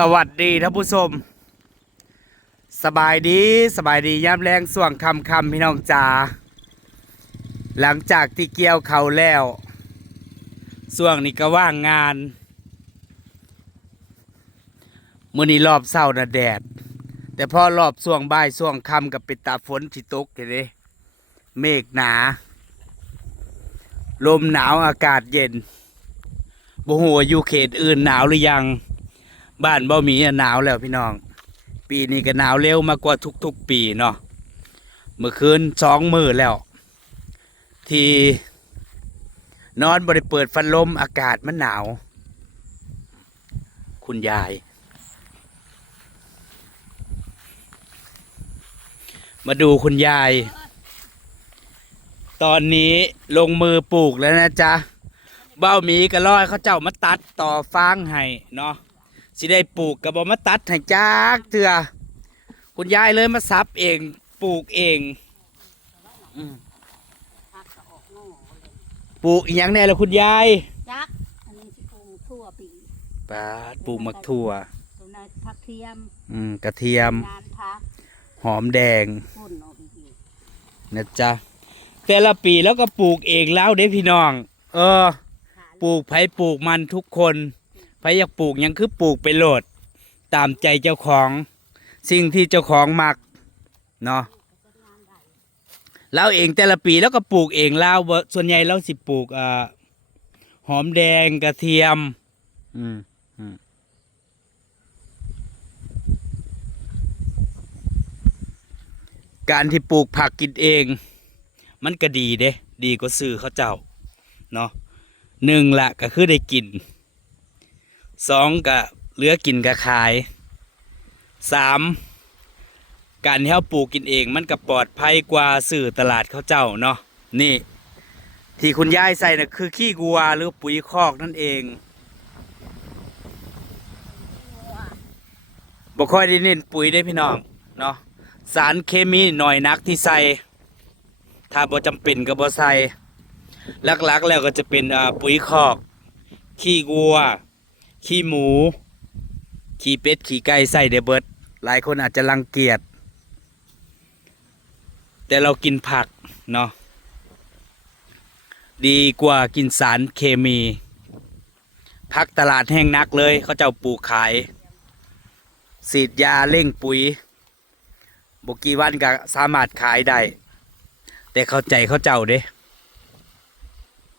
สวัสดีท่านผู้ชม สบายดีสบายดีย่ำแรงส่วงคำคำพี่น้องจ๋าหลังจากที่เกี่ยวเขาแล้วส่วงนี้ก็ว่างงานมื่อนี้รอบเศร้านะแดด แต่พอรอบส่วงบ่ายส่วงคำกับเป็นตาฝนที่ตกเห็นไหมเมฆหนา ลมหนาวอากาศเย็นบ่หัวอยู่เขตอื่นหนาวหรือยัง บ้านบ่มีหนาวแล้วพี่น้อง ปีนี้ก็หนาวเร็วมากกว่าทุกๆปีเนาะเมื่อคืนสองมือแล้ว ที่นอนบริเปิดฟันลมอากาศมันหนาว คุณยาย มาดูคุณยาย ตอนนี้ลงมือปลูกแล้วนะจ๊ะ เบ้าหมีกระลอยเขาเจ้ามาตัดต่อฟางให้เนาะ สิได้ปลูกกับบอมาตัดให้จากเถื่อคุณยายเลยมาซับเองปลูกเองอืมปลูกอีกอย่างแน่ละคุณยายจักอันนี้สิปลูกทั่วปีปาดปลูกมักถั่วตัวนั้นผักเทียมอืมกระเทียมงานพักหอมแดงพุ่นออกอีกนะจ๊ะแต่ละปีแล้วก็ปลูกเองแล้วเด้พี่น้อง เออปลูกไผ่ปลูกมันทุกคน ไผ่อยากปลูกยังคือปลูกไปโหลด ตามใจเจ้าของสิ่งที่เจ้าของมักเนาะเราเองแต่ละปีแล้วก็ปลูกเองแล้วบ่ส่วนใหญ่เราสิปลูกอ่าหอมแดงกระเทียม อืมอืมการที่ปลูกผักกินเอง มันก็ดีเด้ ดีกว่าซื้อเขาเจ้า เนาะหนึ่งละก็คือได้กิน สองก็เหลือกินก็ขายสามการที่เราปลูกกินเองมันก็ปลอดภัยกว่าสื่อตลาดเขาเจ้าเนาะนี่ ที่คุณยายใส่น่ะคือขี้กัวหรือปุ๋ยคอกนั่นเองบ่ค่อยได้เน้นปุ๋ยได้พี่น้องเนาะสารเคมีหน่อยนักที่ใส่ถ้าบ่จำเป็นก็บ่ใส่หลักๆแล้วก็จะเป็นปุ๋ยคอก ขี้วัว ขี้หมู ขี้เป็ด ขี้ไก่ใส่ได้เบิดหลายคนอาจจะรังเกียจ แต่เรากินผัก เนาะ ดีกว่ากินสารเคมีผักตลาดแห้งนักเลย เขาเจ้าปลูกขาย สีดยาเร่งปุ๋ยบกี่วันก็สามารถขายได้ แต่เข้าใจเขาเจ้าเด้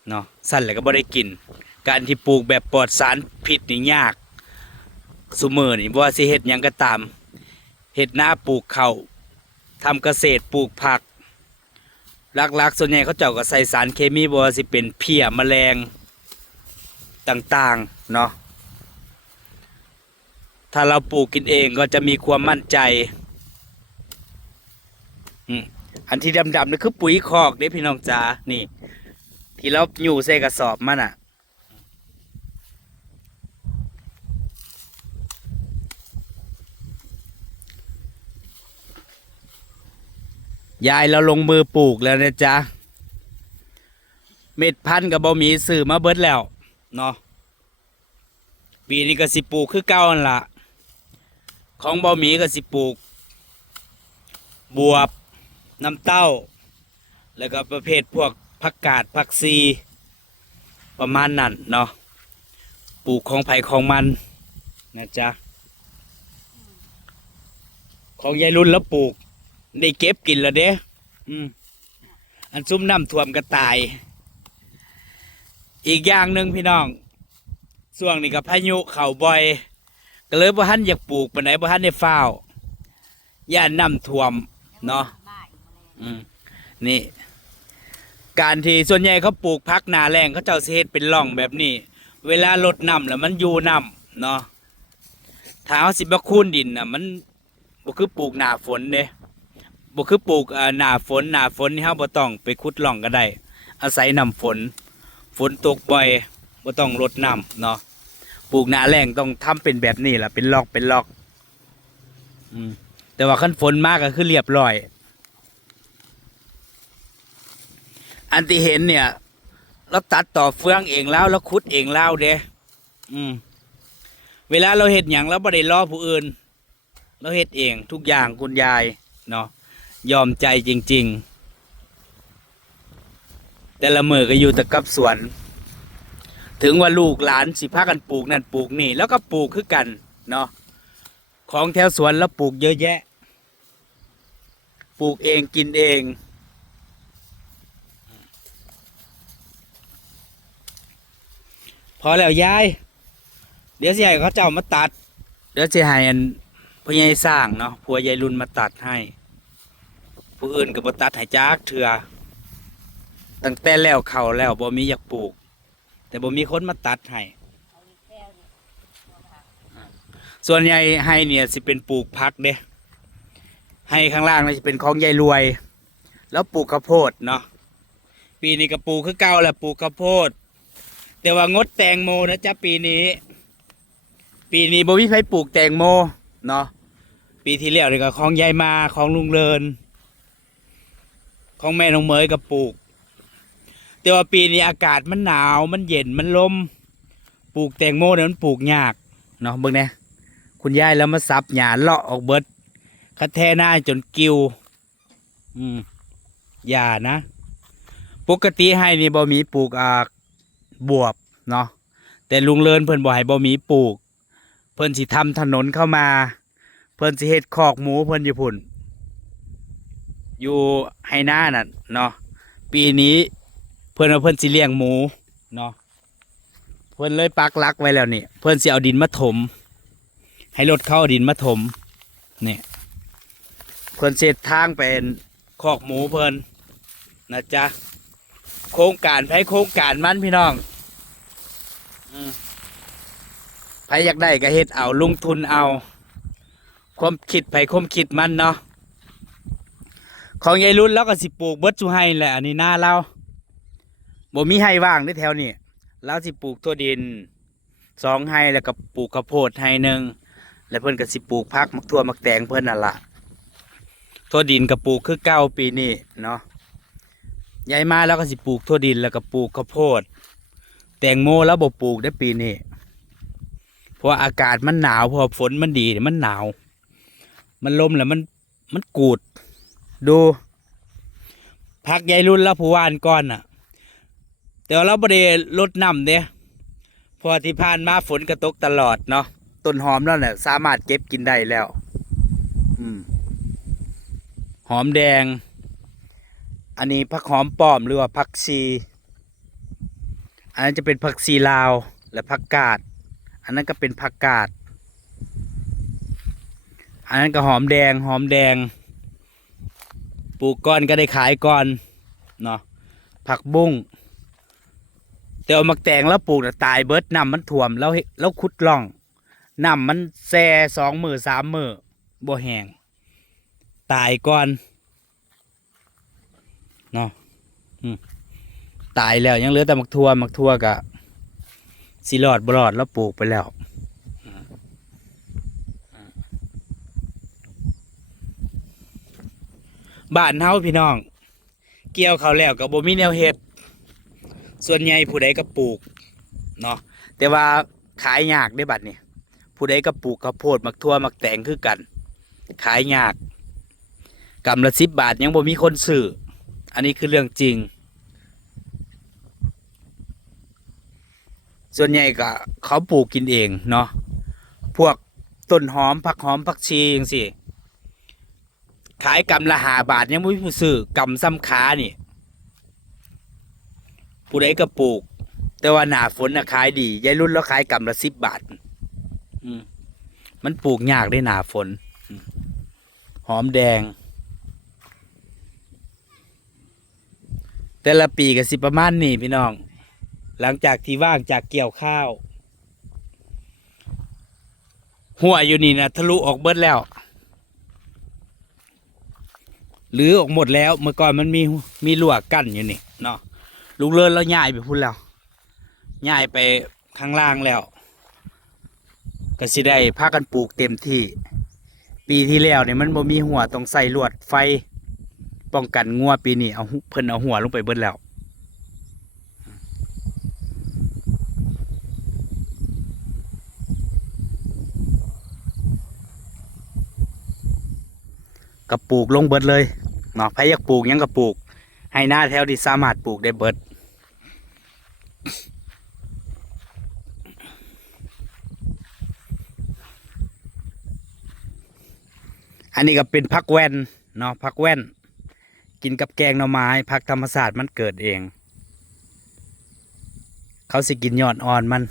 เนาะสั้นแล้วก็บ่ได้กิน การที่ปลูกแบบปลอดสารพิษนี่ยากสุมือนี่ว่าสิเฮ็ดยังก็ตามเฮ็ดหน้าปลูกเข้าทำเกษตรปลูกผักหลักๆส่วนใหญ่เขาเจ้าก็ใส่สารเคมีบ่ว่าสิเป็นเพี้ยแมลงต่างๆเนาะถ้าเราปลูกกินเองก็จะมีความมั่นใจอันที่ดำๆนี่คือปุ๋ยคอกเด้พี่น้องจ๋านี่ ที่เราอยู่ใส่กระสอบมันอะ ยายเราลงมือปลูกแล้วนะจ๊ะ เม็ดพันธุ์กับบะหมี่สื่อมาเบิดแล้วเนาะปีนี้ก็สิปลูกคือเก่านั่นละของบะหมี่ก็สิปลูก บวบน้ำเต้า แล้วก็ประเภทพวกผักกาดผักซีประมาณนั้นเนาะปลูกของไผ่ของมันนะจ๊ะ ของยายรุ่นแล้วปลูก ได้เก็บกินแล้วเด้อืมอันซุ้มน้ำท่วมก็ตาย อีกอย่างหนึ่งพี่น้องช่วงนี้กับพายุเข่าบ่อย ก็เลยบ่ทันอยากปลูกปไหนบ่ทันได้ฟ้าย่านน้ำท่วมเนาะนอืมนี่ การที่ส่วนใหญ่เขาปลูกพักนาแรงเขาเจ้าเฮ็ดเป็นร่องแบบนี้ เวลาลดน้ำแล้วมันอยู่น้ำเนาะถ้าเอาสิบคูนดินน่ะ มันบ่คือปลูกหนาฝนเด้ บ่คือปลูกหน้าฝนหน้าฝนนี่เฮาบ่ต้องไปขุดร่องก็ได้ อาศัยน้ำฝน ฝนตกบ่อยบ่ต้องรดน้ำเนาะปลูกหน้าแรงต้องทำเป็นแบบนี้ล่ะเป็นลอกเป็นลอกอืมแต่ว่าคันฝนมากก็คือเรียบร้อย อันที่เห็นเนี่ยเราตัดต่อเฟืองเองแล้วแล้วคุดเองแล้วเด้อืม เวลาเราเฮ็ดหยังเราบ่ได้รอผู้อื่น เราเฮ็ดเองทุกอย่างคุณยายเนาะ ยอมใจจริง ๆ แต่ละมือก็อยู่แต่กับสวน ถึงว่าลูกหลานสิพากันปลูกนั่นปลูกนี่ แล้วก็ปลูกคือกันเนาะของแถวสวนแล้วปลูกเยอะแยะ ปลูกเองกินเองพอแล้วยาย เดี๋ยวสิให้เขาเจ้ามาตัด เดี๋ยวสิให้อันพ่อใหญ่สร้างเนาะผัวยายรุ่นมาตัดให้ ผู้อื่นก็บ่ตัดให้จักเถื่อตั้งแต่แล้วเขาแล้วบ่มีอยากปลูก แต่บ่มีคนมาตัดให้ส่วนใหญ่ให้เนี่ยสิเป็นปลูกพักเด้ให้ข้างล่างนี่สิเป็นของยายรวย แล้วปลูกข้าวโพดเนาะปีนี้ก็ปลูกคือเก่าแหละปลูกข้าวโพด แต่ว่างดแตงโมนะจ๊ะปีนี้ ปีนี้บ่มีใครปลูกแตงโมเนาะปีที่แล้วนี่ก็ของยายมาของลุงเลิน ของแม่น้องเมยก็ปลูก แต่ว่าปีนี้อากาศมันหนาวมันเย็นมันลม ปลูกแตงโมเนี่ยมันปลูกยากเนาะเบิ่งแหน่คุณยายแล้วมาซับหญ้าเลาะออกเบิดคัดแท่หน้าจนกิว อืมอย่านะ ปกติให้นี่บ่มีปลูกอ่าบวบเนาะแต่ลุงเลินเพิ่นบ่ให้บ่มีปลูก เพิ่นสิทำถนนเข้ามา เพิ่นสิเฮ็ดคอกหมูเพิ่นอยู่พุ่น อยู่ให้หน้าน่ะเนาะปีนี้เพิ่อนว่าเพิ่นสิเลี้ยงหมูเนาะเพิ่อนเลยปักลักไว้แล้วนี่เพิ่อนสิเอาดินมาถม ให้รถเข้าดินมาถมเนี่ยเพิ่อนเสร็จทางเป็นคอกหมูเพิ่อนนะจ๊ะโครงการไผโครงการมันพี่น้องอืมไผอยากได้ก็เฮ็ดเอาลงทุนเอา ความคิดไผความคิดมันเนาะ ของยายรุ่นแล้วก็สิปลูกเบิร์ดสุให้แหละอันนี้หน้าเราบ่มีให้ว่างในแถวนี้เราสิปลูกทั่วดินสองให้แล้วก็ปลูกข้าวโพดให้หนึ่งแล้วเพิ่นก็สิปลูกพักมักทั่วมักแตงเพิ่นนั่นละทั่วดินก็ปลูกคือเก้าปีนี้เนาะยายมาแล้วก็สิปลูกทั่วดินแล้วก็ปลูกข้าวโพด แตงโมแล้วบ่ปลูกได้ปีนี้เพราะอากาศมันหนาวเพอฝนมันดีมันหนาว มันลมแล้วมันมันกูด ดูพักยายรุ่นแล้วผู้วานก่อนน่ะ แต่เราบ่ได้ลดน้ำเด้เพอที่ผ่านมาฝนกระตกตลอดเนาะต้นหอมแล้วเนี่ยสามารถเก็บกินได้แล้วอืมหอมแดง อันนี้ผักหอมป้อมหรือว่าผักชี อันนั้นจะเป็นผักชีลาวและผักกาด อันนั้นก็เป็นผักกาด อันนั้นก็หอมแดงหอมแดง ลูกก้อนก็ได้ขายก่อนเนาะผักบุ้งแต่เอามักแตงแล้วปลูกน่ตายเบิร์ดน้ำมันท่วมแล้วแล้วขุดร่องน้ำมันแซ่สองมือสามมือบ่แห้งตายก่อนเนาะตายแล้วยังเหลือแต่มักทัวมักทัวกะสิรอดบ่รอดแล้วปลูกไปแล้วอืมอืม บ้านเฮาพี่น้อง เกี่ยวเขาแล้วกับบ่มีแนวเฮ็ด ส่วนใหญ่ผู้ใดก็ปลูกเนาะแต่ว่าขายยากได้บัดนี่ผู้ใดก็ปลูกข้าวโพดมักทั่วมักแตงคือกัน ขายยากกำละสิบบาทยังบ่มีคนซื้ออันนี้คือเรื่องจริง ส่วนใหญ่ก็เขาปลูกกินเองเนาะพวกต้นหอมผักหอมผักชีอย่างสิ ขายกำละหาบาทยังไม่มีผู้ซื้อกำซ้ำขานี่ ผู้ใดก็ปลูก แต่ว่าหนาฝนนะขายดียายรุ่นแล้วขายกำละสิบบาทมันปลูกยากได้หนาฝน หอมแดง แต่ละปีก็สิประมาณนี้พี่น้อง หลังจากที่ว่างจากเกี่ยวข้าว หัวอยู่นี่นะทะลุออกเบิดแล้ว หรือออกหมดแล้วเมื่อก่อนมันมีมีรั้วกั้นอยู่นี่เนาะลุงเลินเราย้ายไปพุ่นแล้วย้ายไปข้างล่างแล้ว ก็สิได้พากันปลูกเต็มที่ ปีที่แล้วเนี่ยมันบ่มีหัวต้องใส่ลวดไฟ ป้องกันงัวปีนี้เอาเพิ่นเอาหัวลงไปเบิดแล้วกับปลูกลงเบิดเลย เนาะใครอยากปลูกยังก็ปลูก ให้หน้าแถวที่สามารถปลูกได้เบิดอันนี้ก็เป็นพักแว่นเนาะพักแว่น กินกับแกงหน่อไม้พักธรรมศาสตร์มันเกิดเอง เขาสิกินยอดอ่อนมัน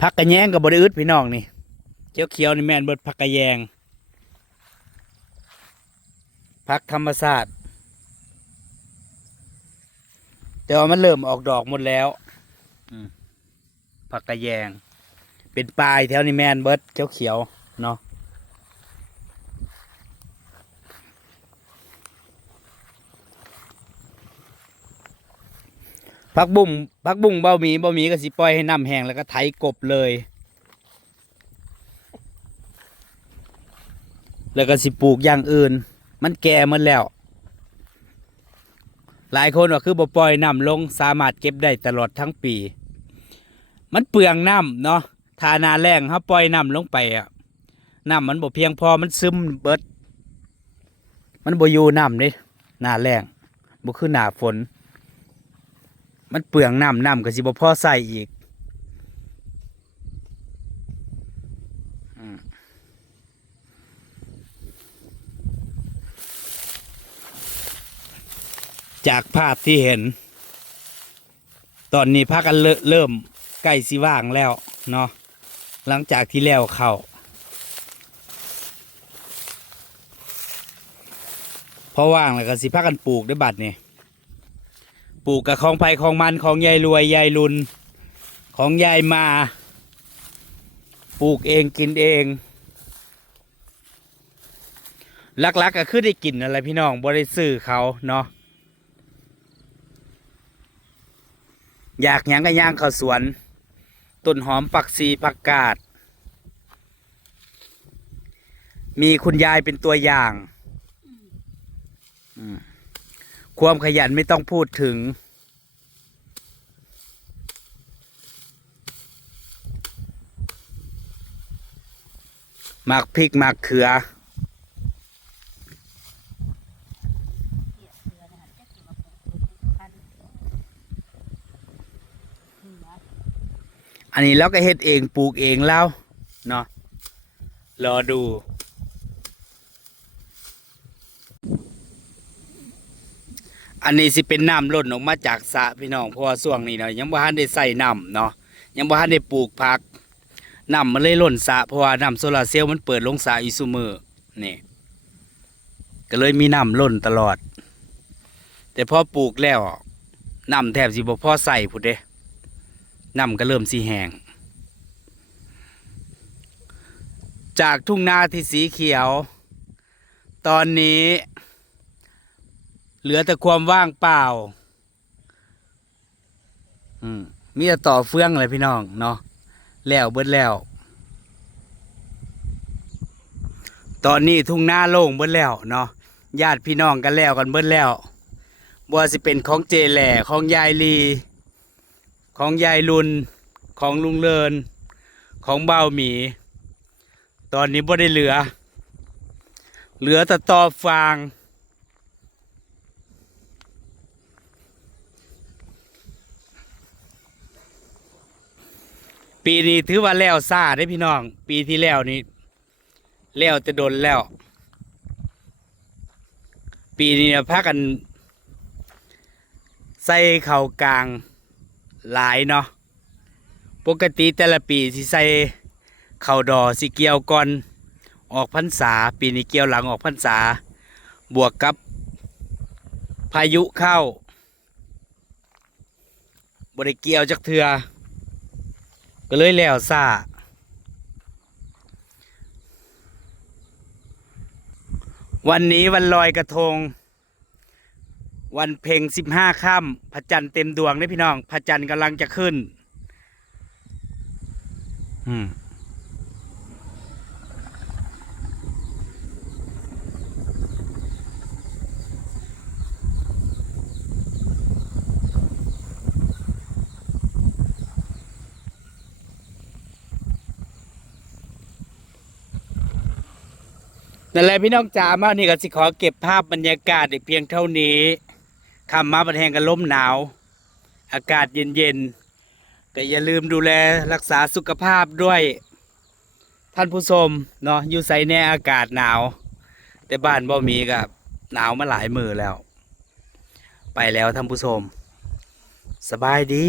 พักกระแยงกับบริอึดพี่น้องนี่เขียวเขียวนี่แมนเบิดพักกระแยง พักธรรมศาสตร์แต่ว่ามันเริ่มออกดอกหมดแล้วอืมพักกระแยง เป็นปลายแถวนี้แม่นเบิดเขียวเขียวเนาะพักบุ้งพักบุ้งเบาหมีเบาหมีก็สิปล่อยให้น้ำแห้งแล้วก็ไถกบเลย แล้วก็สิปลูกอย่างอื่น มันแก่หมดแล้ว หลายคนว่าคือบ่ปล่อยน้ำลงสามารถเก็บได้ตลอดทั้งปี มันเปลืองน้ำเนาะทานาแรงเขาปล่อยน้ำลงไปอะน้ำมันบ่เพียงพอมันซึมเบิด มันบ่อยู่น้ำเด้หนาแรงบ่คือหนาฝน มันเปลืองน้ำน้ำก็สิบ่พอใส่อีก จากภาพที่เห็น ตอนนี้พากันเริ่มใกล้สิว่างแล้วเนาะหลังจากที่แล้วเข้า พอว่างแล้วก็สิพากันปลูกได้บัดนี่ปลูกกับของไผ่ของมันของยายรวยยายลุน ของยายมา ปลูกเองกินเองลักๆก็คือได้กินอะไรพี่น้องบริซื้อเขาเนาะ อยากหยังก็ย่างเข้าสวน ต้นหอมปักซีผักกาด มีคุณยายเป็นตัวอย่างความขยันไม่ต้องพูดถึง หมักพริกหมักเขือ เกี่ยเสือนะฮะจะกินมาปลูกปลูกพันธุ์เหนือ อันนี้เราก็เฮ็ดเองปลูกเองแล้วเนาะรอดู อันนี้สิเป็นน้ำล้นออกมาจากสระพี่น้องเพราะว่าช่วงนี้เนาะยังบ่ทันได้ใส่น้ำเนาะยังบ่ทันได้ปลูกผักน้ำมันเลยล้นสระเพราะว่าน้ำโซลาร์เซลล์มันเปิดลงสระอีซูมือนี่ก็เลยมีน้ำล้นตลอด แต่พอปลูกแล้วน้ำแทบสิบ่พอใส่พุดเด้ น้ำก็เริ่มสีแหงจากทุ่งนาที่สีเขียว ตอนนี้ เหลือแต่ความว่างเปล่า อืมมีแต่ต่อเฟืองเลยพี่น้องเนาะแล้วเบิดแล้ว ตอนนี้ทุ่งนาโล่งเบิดแล้วเนาะญาติพี่น้องกันแล้วกันเบิดแล้วบัวสิเป็นของเจแหล่ของยายลี ของยายลุนของลุงเลิน ของเบ้าหมี ตอนนี้บ่ได้เหลือ เหลือแต่ตอฟาง ปีนี้ถือว่าแล้วซาได้พี่น้อง ปีที่แล้วนี่แล้วจะโดนแล้ว ปีนี้พากัน ใส่เข่ากลาง หลายเนาะปกติแต่ละปีสิใส่เข่าวดอสิเกี่ยวก่อนออกพรรษา ปีนี้เกี่ยวหลังออกพรรษา บวกกับพายุเข้าบริเกี่ยวจักเทือก็เลยแล้วซาวันนี้วันลอยกระทง วันเพ็งสิบห้าค่ำพระจันทร์เต็มดวงนี่พี่น้อง พระจันทร์กำลังจะขึ้น อืมนั่นแหละพี่น้องจ๋ามานี่ก็สิขอเก็บภาพบรรยากาศเพียงเท่านี้ ทำมาประแทงกันล้มหนาว อากาศเย็นๆก็อย่าลืมดูแลรักษาสุขภาพด้วย ท่านผู้ชมเนาะอยู่ใส่ในอากาศหนาว แต่บ้านบ่มีกับหนาวมาหลายมือแล้ว ไปแล้วท่านผู้ชม สบายดี